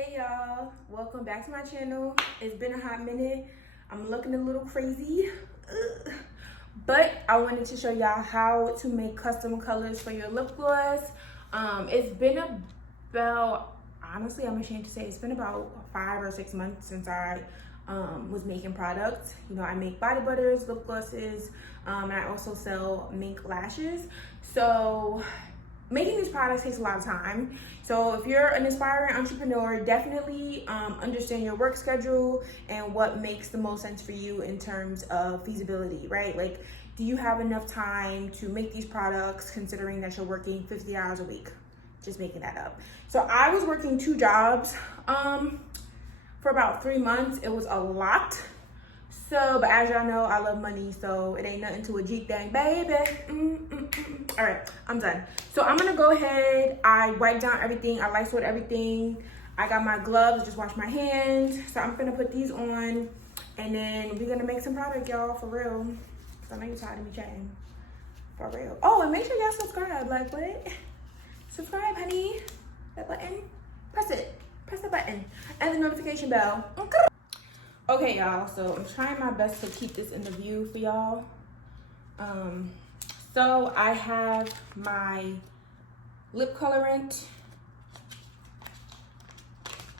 Hey y'all, welcome back to my channel. It's been a hot minute. I'm looking a little crazy, but I wanted to show y'all how to make custom colors for your lip gloss. It's been about, honestly, I'm ashamed to say it's been about 5 or 6 months since I was making products. You know, I make body butters, lip glosses, and I also sell mink lashes. So making these products takes a lot of time. So if you're an aspiring entrepreneur, definitely understand your work schedule and what makes the most sense for you in terms of feasibility, right? Like, do you have enough time to make these products considering that you're working 50 hours a week? Just making that up. So I was working 2 jobs for about 3 months. It was a lot. So, but as y'all know, I love money, so it ain't nothing to a G thing, baby. All right, I'm done. So I'm gonna go ahead, I wipe down everything, I Lysol everything. I got my gloves, just wash my hands. So I'm gonna put these on, and then we're gonna make some product, y'all, for real. So I know you're tired of me chatting, for real. Oh, and make sure y'all subscribe, like what? Subscribe, honey, that button, press it, press the button, and the notification bell. Okay, y'all, so I'm trying my best to keep this in the view for y'all. So I have my lip colorant.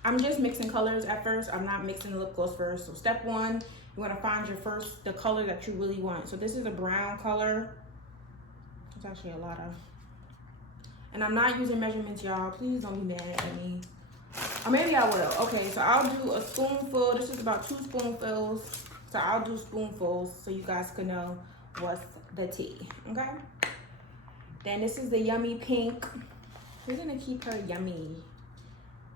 I'm just mixing colors at first. I'm not mixing the lip gloss first. So step 1, you want to find the color that you really want. So this is a brown color. There's actually a lot of, and I'm not using measurements, y'all. Please don't be mad at me. Or maybe I will. Okay, so I'll do a spoonful. This is about 2 spoonfuls. So I'll do spoonfuls so you guys can know what's the tea, okay? Then this is the Yummy Pink. We're gonna keep her yummy.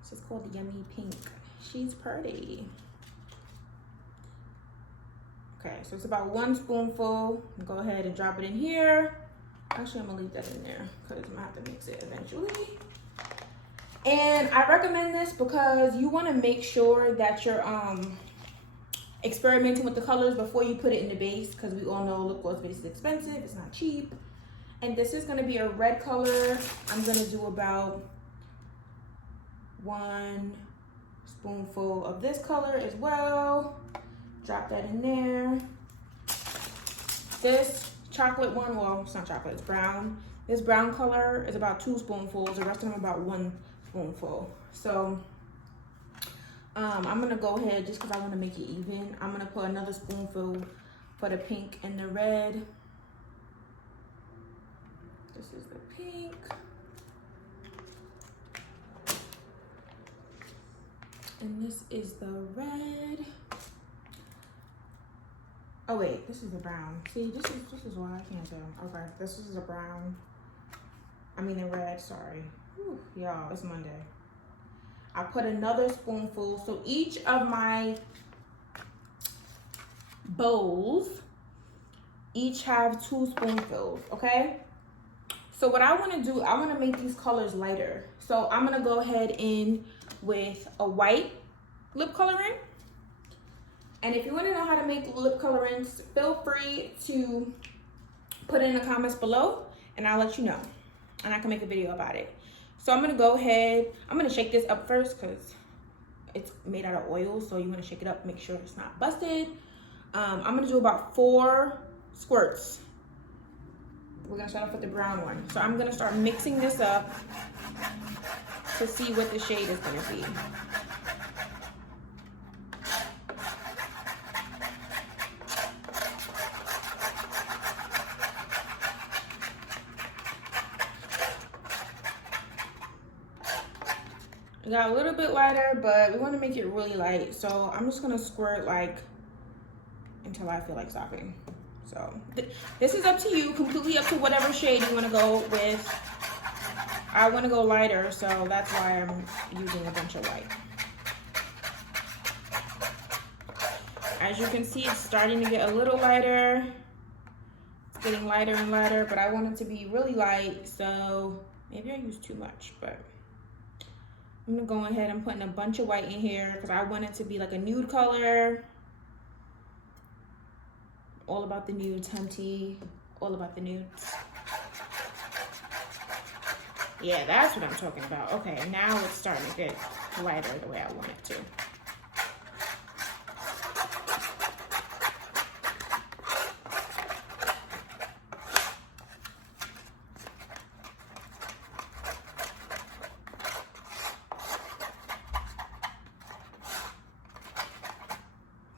This is called the Yummy Pink. She's pretty. Okay, so it's about 1 spoonful. Go ahead and drop it in here. Actually, I'm gonna leave that in there because I'm gonna have to mix it eventually. And I recommend this because you want to make sure that you're experimenting with the colors before you put it in the base, because we all know lip gloss base is expensive, it's not cheap. And this is going to be a red color. I'm going to do about 1 spoonful of this color as well. Drop that in there. This chocolate one, well, it's not chocolate, it's brown. This brown color is about 2 spoonfuls. The rest of them about 1 spoonful. So I'm gonna go ahead, just because I want to make it even, I'm gonna put another spoonful for the pink and the red. This is the pink, and this is the red. Oh wait, this is the brown. See, this is why I can't tell. Okay, this is the brown. I mean the red, sorry. Y'all, it's Monday. I put another spoonful. So each of my bowls each have 2 spoonfuls, okay? So what I want to do, I want to make these colors lighter. So I'm going to go ahead in with a white lip colorant. And if you want to know how to make lip colorants, feel free to put it in the comments below and I'll let you know. And I can make a video about it. So I'm gonna go ahead, I'm gonna shake this up first because it's made out of oil, so you wanna shake it up, make sure it's not busted. I'm gonna do about 4 squirts. We're gonna start off with the brown one. So I'm gonna start mixing this up to see what the shade is gonna be. It got a little bit lighter, but we want to make it really light. So I'm just going to squirt like until I feel like stopping. So this is up to you, completely up to whatever shade you want to go with. I want to go lighter, so that's why I'm using a bunch of white. As you can see, it's starting to get a little lighter. It's getting lighter and lighter, but I want it to be really light. So maybe I use too much, but I'm gonna go ahead and putting a bunch of white in here because I want it to be like a nude color. All about the nudes, hunty. All about the nudes. Yeah, that's what I'm talking about. Okay, now it's starting to get lighter the way I want it to.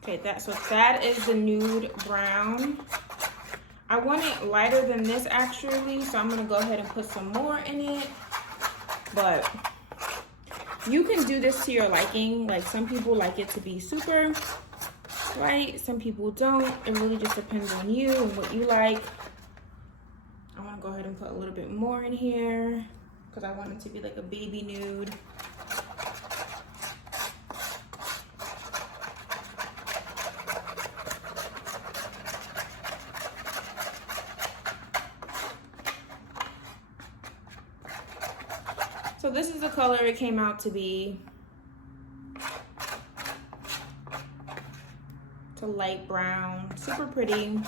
Okay, that is the nude brown. I want it lighter than this actually, so I'm gonna go ahead and put some more in it. But you can do this to your liking. Like some people like it to be super light, some people don't. It really just depends on you and what you like. I wanna go ahead and put a little bit more in here because I want it to be like a baby nude. So this is the color it came out to be. It's a light brown, super pretty.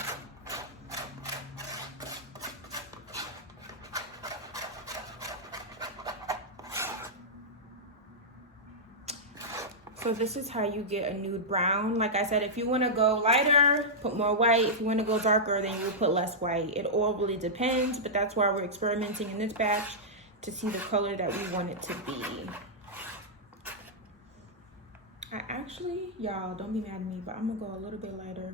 So this is how you get a nude brown. Like I said, if you want to go lighter, put more white. If you want to go darker, then you put less white. It all really depends, but that's why we're experimenting in this batch to see the color that we want it to be. I actually, y'all, don't be mad at me, but I'm gonna go a little bit lighter.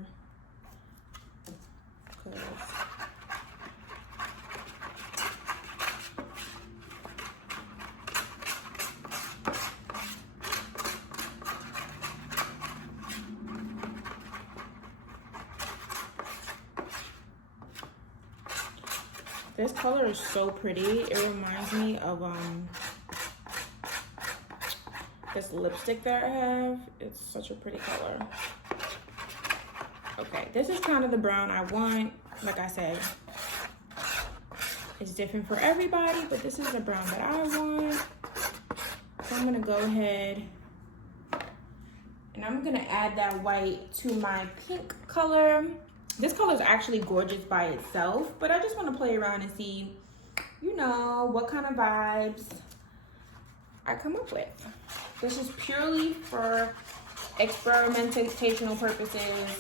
This color is so pretty. It reminds me of this lipstick that I have. It's such a pretty color. Okay, this is kind of the brown I want. Like I said, it's different for everybody, but this is the brown that I want. So I'm gonna go ahead and I'm gonna add that white to my pink color. This color is actually gorgeous by itself, but I just want to play around and see, you know, what kind of vibes I come up with. This is purely for experimentational purposes.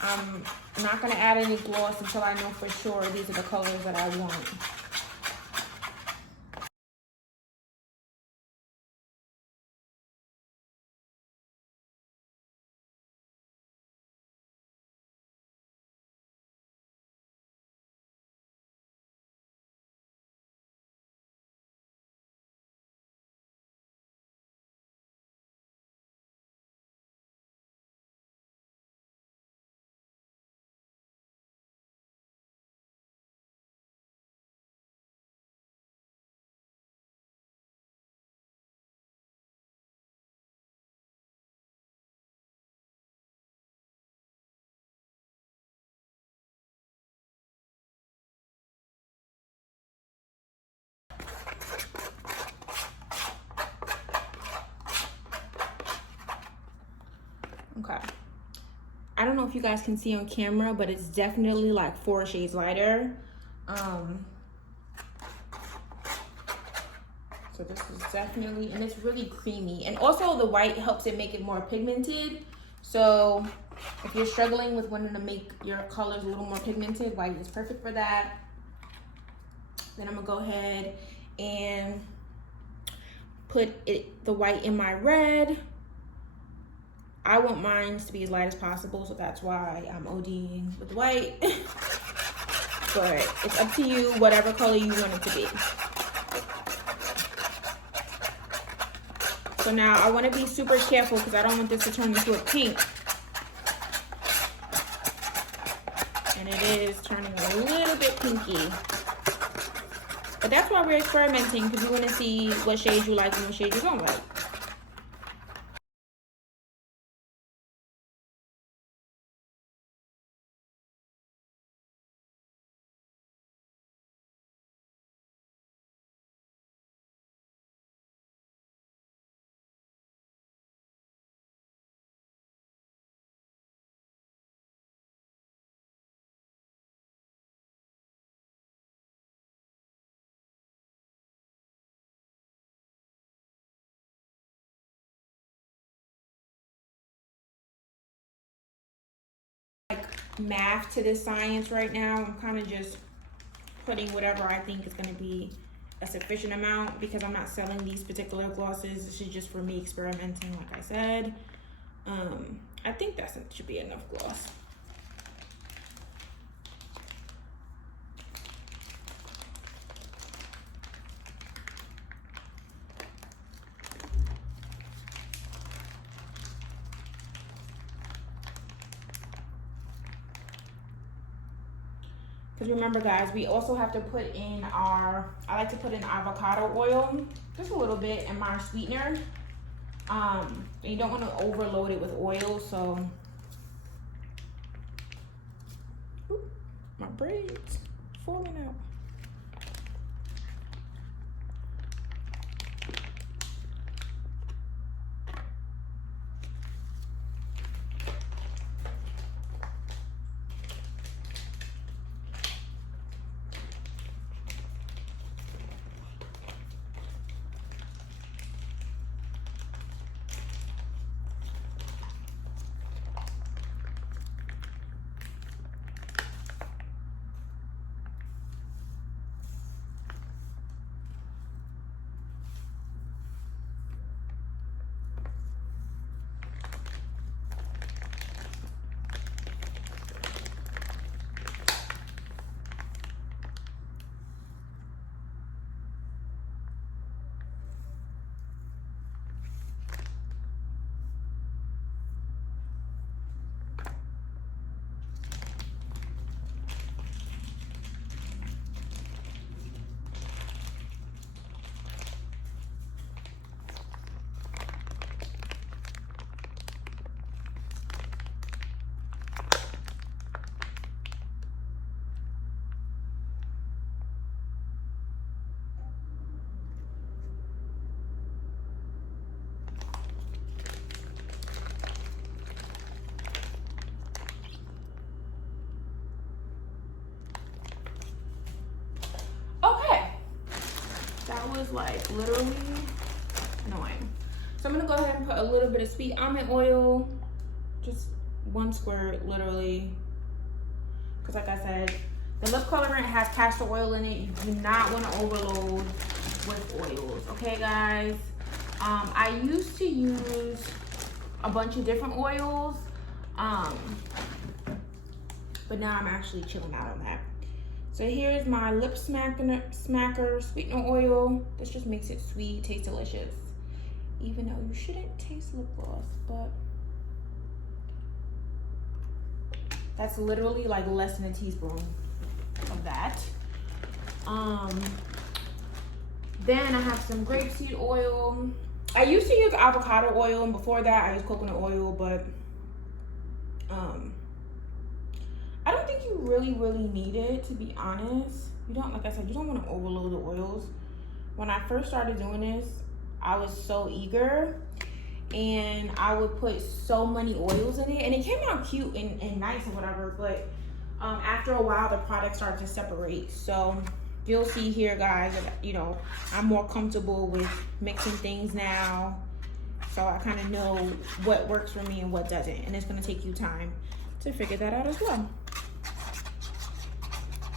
I'm not going to add any gloss until I know for sure these are the colors that I want. Okay. I don't know if you guys can see on camera, but it's definitely like 4 shades lighter. So this is definitely, and it's really creamy. And also the white helps it make it more pigmented. So if you're struggling with wanting to make your colors a little more pigmented, white is perfect for that. Then I'm gonna go ahead and put the white in my red. I want mine to be as light as possible, so that's why I'm ODing with white. But it's up to you, whatever color you want it to be. So now I want to be super careful because I don't want this to turn into a pink. And it is turning a little bit pinky. But that's why we're experimenting, because we want to see what shades you like and what shades you don't like. math to this science right now. I'm kind of just putting whatever I think is going to be a sufficient amount because I'm not selling these particular glosses. This is just for me experimenting, like I said. I think that should be enough gloss. Because remember guys, we also have to put in I like to put in avocado oil, just a little bit, in my sweetener. You don't want to overload it with oil, so. Ooh, my braids falling out. Was like literally annoying. So I'm gonna go ahead and put a little bit of sweet almond oil, just 1 squirt literally, because like I said, the lip colorant has castor oil in it. You do not want to overload with oils, okay guys? I used to use a bunch of different oils, but now I'm actually chilling out on that. So here's my lip smacker sweetener oil. This just makes it sweet, tastes delicious. Even though you shouldn't taste lip gloss, but that's literally like less than a teaspoon of that. Then I have some grapeseed oil. I used to use avocado oil, and before that I used coconut oil, but I don't think you really need it, to be honest. You don't, like I said, you don't want to overload the oils. When I first started doing this, I was so eager and I would put so many oils in it and it came out cute and nice and whatever, but after a while the product started to separate. So you'll see here guys, you know, I'm more comfortable with mixing things now. So I kind of know what works for me and what doesn't, and it's going to take you time to figure that out as well.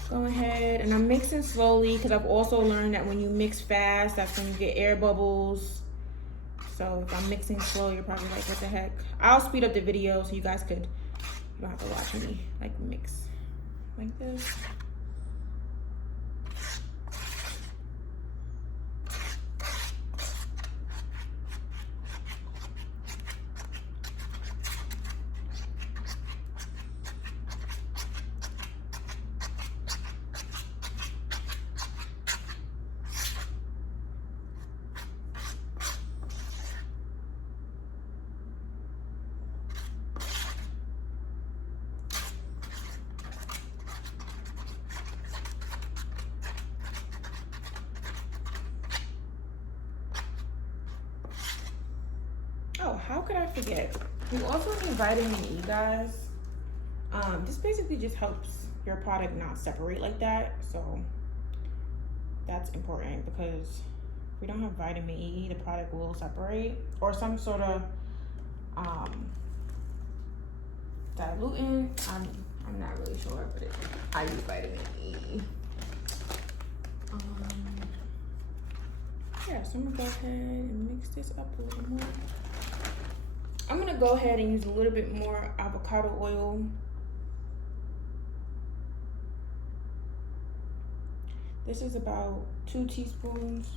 Go ahead, and I'm mixing slowly because I've also learned that when you mix fast, that's when you get air bubbles. So if I'm mixing slow, you're probably like, what the heck? I'll speed up the video so you guys could, you don't have to watch me like mix like this. Oh, how could I forget? You also need vitamin E, guys. This basically just helps your product not separate like that. So that's important because if we don't have vitamin E, the product will separate, or some sort of dilutant. I'm not really sure, but I use vitamin E. Yeah, so I'm gonna go ahead and mix this up a little more. I'm gonna go ahead and use a little bit more avocado oil. This is about 2 teaspoons.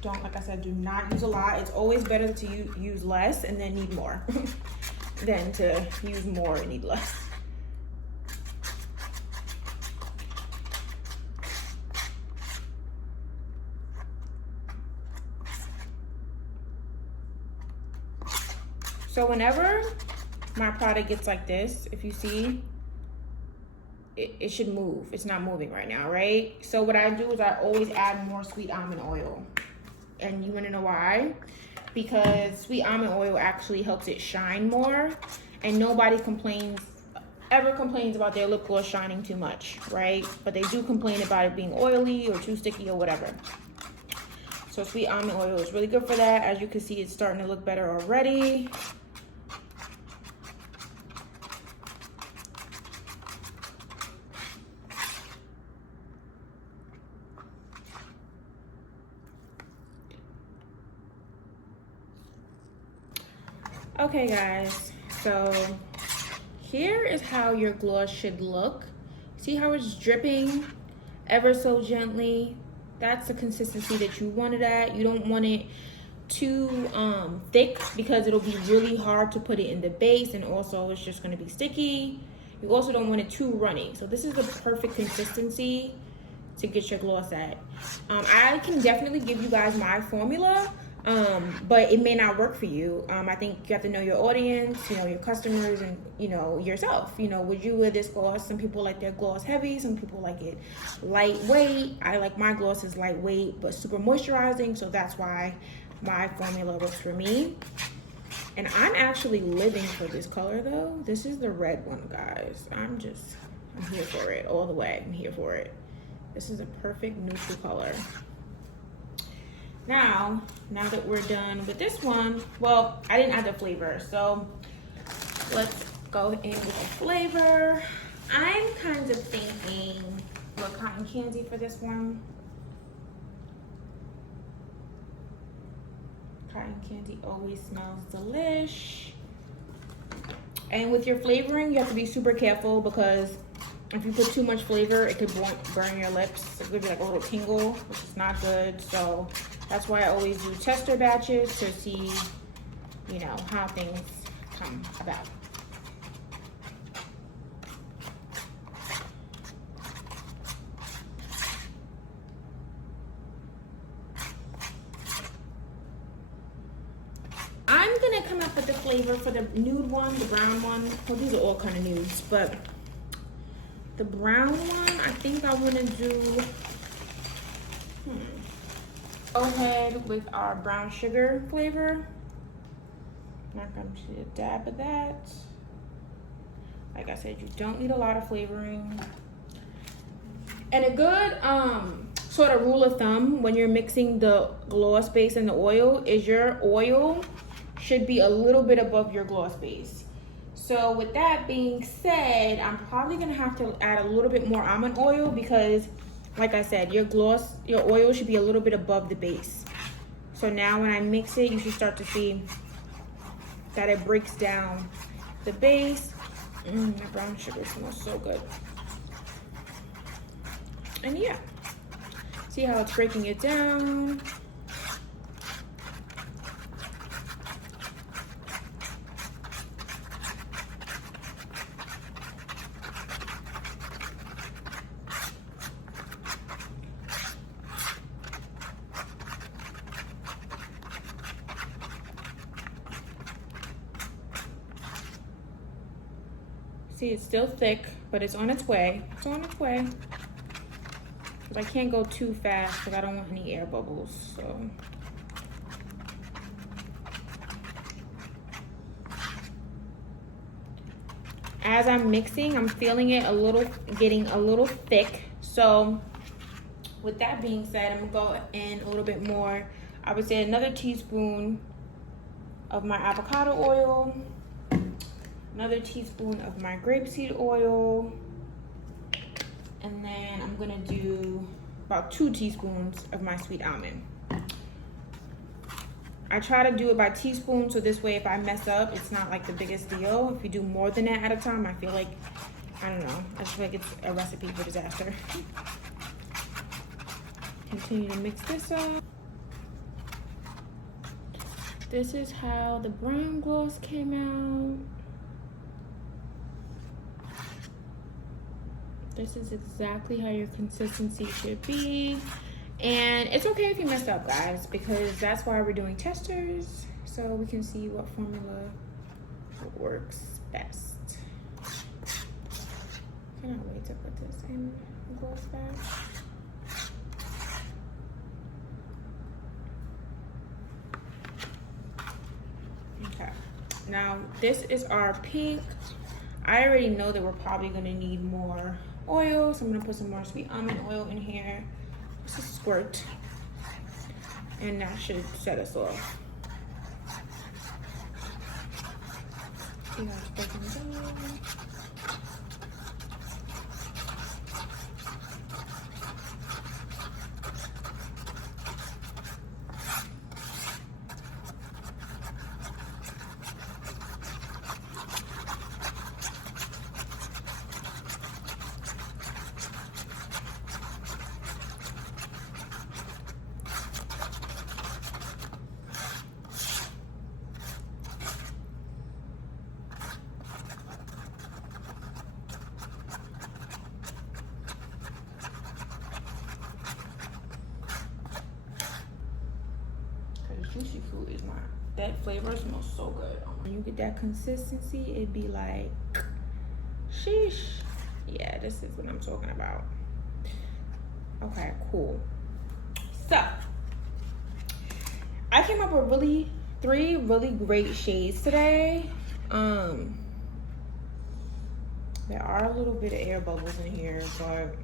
Don't, like I said, do not use a lot. It's always better to use less and then need more than to use more and need less. So whenever my product gets like this, if you see, it should move. It's not moving right now, right? So what I do is I always add more sweet almond oil. And you wanna know why? Because sweet almond oil actually helps it shine more, and nobody ever complains about their lip gloss shining too much, right? But they do complain about it being oily or too sticky or whatever. So sweet almond oil is really good for that. As you can see, it's starting to look better already. Okay guys, so here is how your gloss should look. See how it's dripping ever so gently? That's the consistency that you want it at. You don't want it too thick because it'll be really hard to put it in the base, and also it's just gonna be sticky. You also don't want it too runny. So this is the perfect consistency to get your gloss at. I can definitely give you guys my formula, but it may not work for you. I think you have to know your audience, you know, your customers, and you know, yourself. You know, would you wear this gloss? Some people like their gloss heavy, some people like it lightweight. I like my gloss is lightweight but super moisturizing, so that's why my formula works for me. And I'm actually living for this color though. This is the red one, guys. I'm here for it all the way. I'm here for it. This is a perfect neutral color. Now that we're done with this one, well, I didn't add the flavor, so let's go in with the flavor. I'm kind of thinking a little cotton candy for this one. Cotton candy always smells delish. And with your flavoring, you have to be super careful because if you put too much flavor, it could burn your lips. It could be like a little tingle, which is not good. So that's why I always do tester batches to see, you know, how things come about. I'm gonna come up with the flavor for the nude one, the brown one. Well, these are all kind of nudes, but the brown one, I think I want to do, go ahead with our brown sugar flavor. Not going to do a dab of that. Like I said, you don't need a lot of flavoring. And a good sort of rule of thumb when you're mixing the gloss base and the oil is your oil should be a little bit above your gloss base. So with that being said, I'm probably gonna have to add a little bit more almond oil because, like I said, your oil should be a little bit above the base. So now when I mix it, you should start to see that it breaks down the base. My brown sugar smells so good. And yeah, see how it's breaking it down. See, it's still thick, but it's on its way. It's on its way. But I can't go too fast because I don't want any air bubbles, so. As I'm mixing, I'm feeling it getting a little thick. So with that being said, I'm gonna go in a little bit more. I would say another teaspoon of my avocado oil. another teaspoon of my grapeseed oil, and then I'm gonna do about 2 teaspoons of my sweet almond. I try to do it by teaspoon, so this way if I mess up, it's not like the biggest deal. If you do more than that at a time, I feel like, I don't know, I just feel like it's a recipe for disaster. Continue to mix this up. This is how the brown gloss came out. This is exactly how your consistency should be. And it's okay if you mess up, guys, because that's why we're doing testers, so we can see what formula works best. Cannot wait to put this in the gloss bag. Okay, now this is our pink. I already know that we're probably gonna need more oil, so I'm gonna put some more sweet almond oil in here. Just a squirt, and that should set us off. Juicy fruit is mine. That flavor smells so good. When you get that consistency, it'd be like, sheesh. Yeah, this is what I'm talking about. Okay, cool. So, I came up with 3 really great shades today. There are a little bit of air bubbles in here, but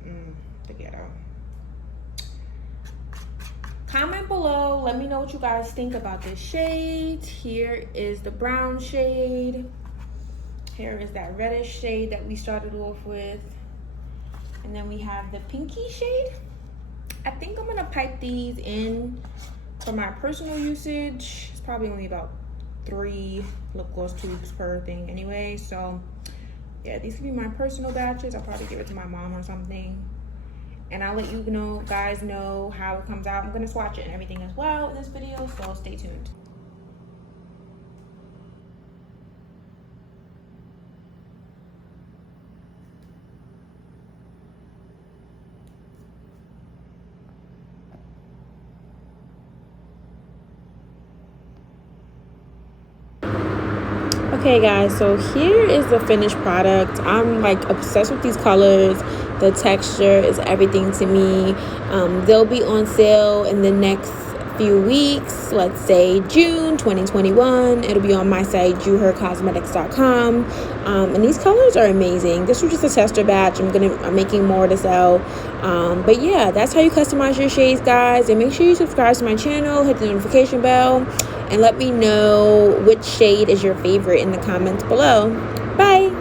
the ghetto. Comment below, let me know what you guys think about this shade. Here is the brown shade. Here is that reddish shade that we started off with. And then we have the pinky shade. I think I'm gonna pipe these in for my personal usage. It's probably only about 3 lip gloss tubes per thing anyway. So yeah, these could be my personal batches. I'll probably give it to my mom or something. And I'll let you guys know how it comes out. I'm gonna swatch it and everything as well in this video, so stay tuned. Okay guys, so here is the finished product. I'm like obsessed with these colors. The texture is everything to me. They'll be on sale in the next few weeks, let's say June 2021. It'll be on my site, juhercosmetics.com. And these colors are amazing. This was just a tester batch. I'm making more to sell. But yeah, that's how you customize your shades, guys. And make sure you subscribe to my channel, hit the notification bell, and let me know which shade is your favorite in the comments below. Bye.